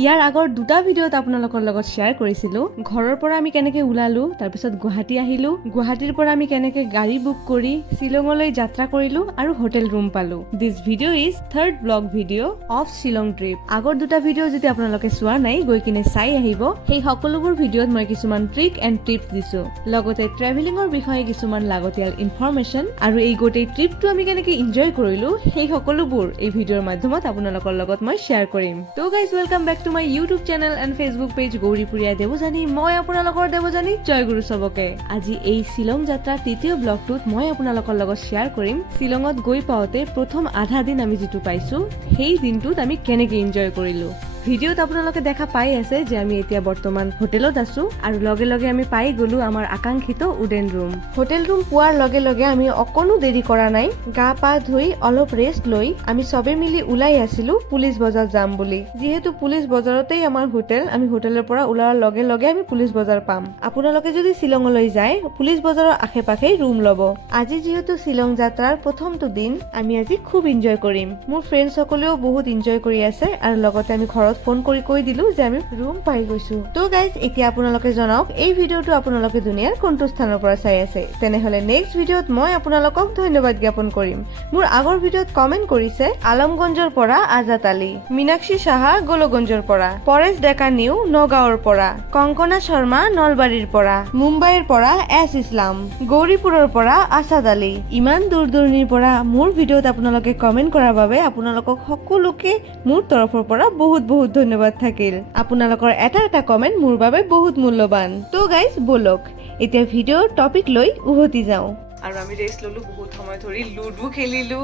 ইয়াৰ আগৰ দুটা ভিডিঅ'ত আপোনালোকৰ লগত শ্বেয়াৰ কৰিছিলোঁ ঘৰৰ পৰা আমি কেনেকৈ ওলালোঁ, তাৰপিছত গুৱাহাটী আহিলোঁ, গুৱাহাটীৰ পৰা আমি কেনেকৈ গাড়ী বুক কৰি শ্বিলঙলৈ যাত্ৰা কৰিলোঁ আৰু হোটেল ৰুম পালোঁ। This video' is third vlog video' of Shillong trip. আগৰ দুটা ভিডিঅ' যদি আপোনালোকে চোৱা নাই গৈ কিনে চাই আহিব। সেই সকলোবোৰ ভিডিঅ'ত মই কিছুমান ট্ৰিক এণ্ড টিপছ দিছোঁ, লগতে ট্ৰেভেলিঙৰ বিষয়ে কিছুমান লাগতিয়াল ইনফৰমেশ্যন আৰু এই গোটেই ট্ৰিপটো আমি কেনেকৈ এনজয় কৰিলোঁ সেই সকলোবোৰ এই ভিডিঅ'ৰ মাধ্যমত আপোনালোকৰ লগত মই শ্বেয়াৰ কৰিম। তো guys welcome back to my YouTube channel and Facebook page গৌৰীপুৰীয়া দেৱযানী। মই আপোনালোকৰ দেৱযানী, জয় গুৰু চবকে। আজি এই শ্বিলং যাত্ৰাৰ তৃতীয় ব্লগটোত মই আপোনালোকৰ লগত শ্বেয়াৰ কৰিম শ্বিলঙত গৈ পাওঁতে প্ৰথম আধা দিন আমি যিটো পাইছোঁ সেই দিনটোত আমি কেনেকৈ এনজয় কৰিলোঁ। ভিডিঅ'ত আপোনালোকে দেখা পাই আছে যে আমি এতিয়া বৰ্তমান হোটেলত আছো আৰু লগে লগে আমি পাই গলো আমাৰ আকাংক্ষিত উডেন ৰুম। হোটেল ৰুম পোৱাৰ লগে লগে আমি অকণো দেৰি কৰা নাই, গা পা ধুই অলপ ৰেষ্ট লৈ আমি চবে মিলি ওলাই আছিলো পুলিচ বজাৰ যাম বুলি। যিহেতু পুলিচ বজাৰতেই আমাৰ হোটেল, আমি হোটেলৰ পৰা ওলোৱাৰ লগে লগে আমি পুলিচ বজাৰ পাম। আপোনালোকে যদি শ্বিলঙলৈ যায় পুলিচ বজাৰৰ আশে পাশে ৰুম ল'ব। আজি যিহেতু শ্বিলং যাত্ৰাৰ প্ৰথমটো দিন, আমি আজি খুব এনজয় কৰিম। মোৰ ফ্ৰেণ্ডছ সকলেও বহুত এনজয় কৰি আছে আৰু লগতে আমি ঘৰত ফোন কৰি কৈ দিলো যে আমি ৰুম পাই গৈছো। তো গাইজ এতিয়া আপোনালোকে জনাওক এই ভিডিঅ'টো আপোনালোকে দুনিয়াৰ কোনটো স্থানৰ পৰা চাই আছে। তেনেহলে নেক্সট ভিডিঅ'ত মই আপোনালোকক ধন্যবাদ জ্ঞাপন কৰিম। মোৰ আগৰ ভিডিঅ'ত কমেন্ট কৰিছে আলমগঞ্জৰ পৰা আজাদ আলী, মীনাক্ষী সাহা গোলগঞ্জৰ পৰা, পৰেশ ডেকা নিউ নগাঁৱৰ পৰা, কংকনা শৰ্মা নলবাৰীৰ পৰা, মুম্বাইৰ পৰা এছ ইছলাম, গৌৰীপুৰৰ পৰা আছাদ আলী। ইমান দূৰ দূৰণিৰ পৰা মোৰ ভিডিঅ'ত আপোনালোকে কমেন্ট কৰাৰ বাবে আপোনালোকক সকলোকে মোৰ তৰফৰ পৰা বহুত বহুত ধন্যবাদ থাকিল। আপোনালোকৰ এটা এটা কমেন্ট মোৰ বাবে বহুত মূল্যৱান। তো গাইজ বলক এতিয়া ভিডিঅ'ৰ টপিক লৈ উভতি যাওঁ। আৰু আমি ৰেষ্ট ললো বহুত সময় ধৰি, লুডু খেলিলো,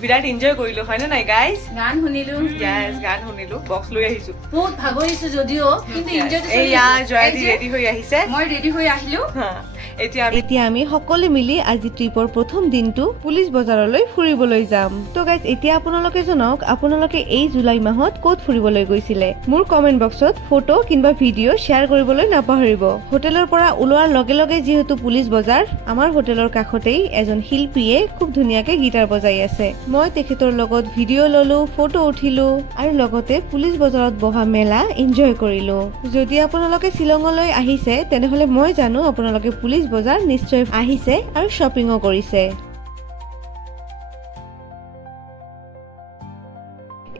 বিৰাট এনজয় কৰিলো, হয়নে নাই গাইজ? গান শুনিলো, গান শুনিলো, বক্স লৈ আহিছো। বহুত ভাগৰিছো যদিও কিন্তু এনজয়টো এয়া জয়দি ৰেডি হৈ আহিছে, মই ৰেডি হৈ আহিলো। এতিয়া আমি সকলোৱে মিলি আজি ট্ৰিপৰ প্ৰথম দিনটো পুলিচ বজাৰলৈ ফুৰিবলৈ যাম। তো গাইজ এতিয়া আপোনালোকে জনাওক আপোনালোকে এই জুলাই মাহত ক'ত ফুৰিবলৈ গৈছিলে। মোৰ কমেন্ট বক্সত ফটো কিংবা ভিডিঅ' শ্বেয়াৰ কৰিবলৈ নাপাহৰিব। হোটেলৰ পৰা ওলোৱাৰ লগে লগে যিহেতু পুলিচ বজাৰ, আমাৰ হোটেলৰ কাষতেই এজন শিল্পীয়ে খুব ধুনীয়াকে গীটাৰ বজাই আছে। মই তেখেতৰ লগত ভিডিঅ' ললো, ফটো উঠিলো আৰু লগতে পুলিচ বজাৰত বহা মেলা এনজয় কৰিলো। যদি আপোনালোকে শ্বিলঙলৈ আহিছে তেনেহলে মই জানো আপোনালোকে পুলিচ বজাৰ নিশ্চয় আহিছে আৰু শ্বপিঙো কৰিছে।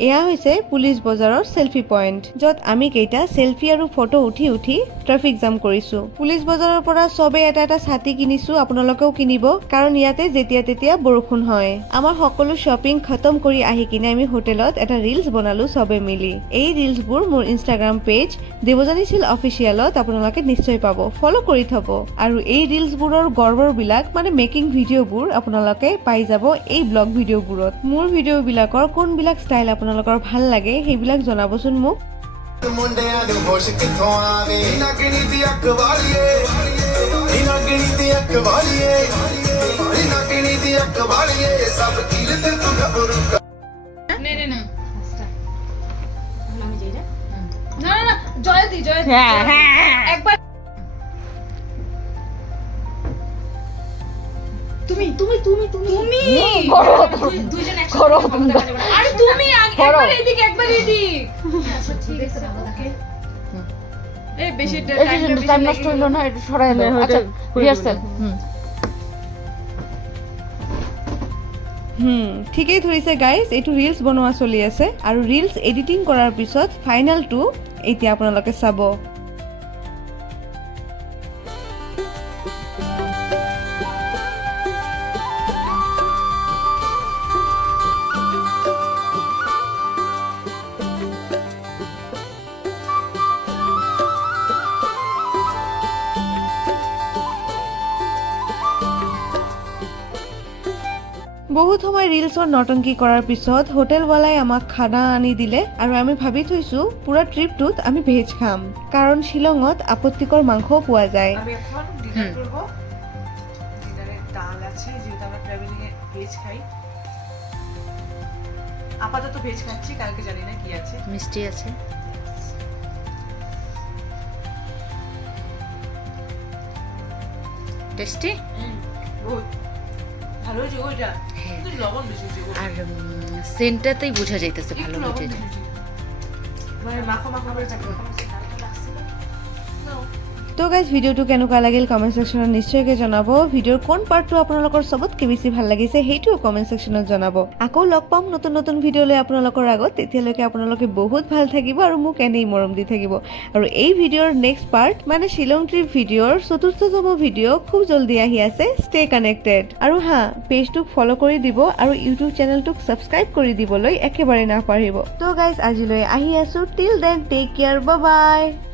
এয়া হৈছে পুলিচ বজাৰৰ সেলফি পইণ্ট, য'ত আমি কেইটা সেলফি আৰু ফটো উঠি উঠি ট্ৰাফিক জাম কৰিছো। পুলিচ বজাৰৰ পৰা চবে এটা এটা ছাতি কিনিছো, আপোনালোকেও কিনিব, কাৰণ ইয়াতে যেতিয়া তেতিয়া বৰষুণ হয়। আমাৰ সকলো শ্বপিং খতম কৰি আহি কিনে আমি হোটেলত এটা ৰিলছ বনালো চবে মিলি। এই ৰিলছবোৰ মোৰ ইনষ্টাগ্ৰাম পেজ দেৱযানী চিল অফিচিয়েলত আপোনালোকে নিশ্চয় পাব, ফলো কৰি থব। আৰু এই ৰিলছবোৰৰ গৰ্বৰবিলাক মানে মেকিং ভিডিঅ'বোৰ আপোনালোকে পাই যাব এই ব্লগ ভিডিঅ'বোৰত। মোৰ ভিডিঅ'বিলাকৰ কোনবিলাক ষ্টাইল আপোনালোকৰ ভাল লাগে সেইবিলাক জনাবচোন মোক। ਮੁੰਡਿਆਂ ਨੂੰ ਹੋਸ਼ ਕਿੱਥੋਂ ਆਵੇ, ਨਾ ਗਿਣੀ ਦੀ ਅੱਖ ਵਾਲੀਏ, ਨਾ ਗਿਣੀ ਦੀ ਅੱਖ ਵਾਲੀਏ, ਨਾ ਗਿਣੀ ਦੀ ਅੱਖ ਵਾਲੀਏ, ਸਭ ਕੀਲ ਤੇ ਤੂੰ ਗੱਭਰੂ না না না জয়দি একবার তুমি তুমি তুমি তুমি করো দুইজন একসাথে আরে তুমি একবার এদিক একবার এদিক। আচ্ছা ঠিক আছে ওকে। এই বেশি টাইম নষ্ট হলো না, এটা সরাই দাও। আচ্ছা রিহার্সাল। ঠিকেই ধৰিছে গাইজ, এইটো ৰিলছ বনোৱা চলি আছে আৰু ৰিলছ এডিটিং কৰাৰ পিছত ফাইনেলটো এতিয়া আপোনালোকে চাব। বহুত সময় ৰিলছৰ নটংকি কৰাৰ পিছত হোটেলৱালাই আমাক খানা আনি দিলে আৰু আমি ভাবি থৈছো পুৰা ট্ৰিপটোত আমি ভেজ খাম, কাৰণ শ্বিলঙত আপত্তিকৰ মাংসও পোৱা যায়। আমি এখন ডিনার করব, ডিনারে ডাল আছে, যেহেতু আমরা ট্রাভেলিংয়ে ভেজ খাই, আপাতত ভেজ খাচ্ছি, কালকে জানি না কি আছে। মিষ্টি আছে, টেস্টি বহুত ভালো হয়েছে ওইটা, কিন্তু লবণ বেশি হয়েছে। আর সেন্টটাতেই বোঝা যাইতেছে ভালো হয়েছে। তো গাইজ ভিডিঅ'টো কেনেকুৱা লাগিল কমেণ্ট ছেকশ্যনত নিশ্চয়কৈ জনাব ভিডিঅ'ৰ কোন পাৰ্টটো আপোনালোকৰ চবতকৈ বেছি ভাল লাগিছে সেইটোও কমেণ্ট ছেকশ্যনত জনাব আকৌ লগ পাম নতুন নতুন ভিডিঅ' লৈ আপোনালোকৰ আগত তেতিয়ালৈকে আপোনালোকে বহুত ভাল থাকিব আৰু মোক এনেই মৰম দি থাকিব আৰু এই ভিডিঅ'ৰ নেক্সট পাৰ্ট মানে শ্বিলং ট্ৰিপ ভিডিঅ'ৰ ৪ৰ্থতম ভিডিঅ' খুব জলদি আহি আছে ষ্টে কানেক্টেড আৰু হা পেজটোক ফ'ল' কৰি দিব আৰু ইউটিউব চেনেলটোক ছাবস্ক্ৰাইব কৰি দিবলৈ একেবাৰে নাপাহৰিব তো গাইজ আজিলৈ আহি আছো till then take care bye বাই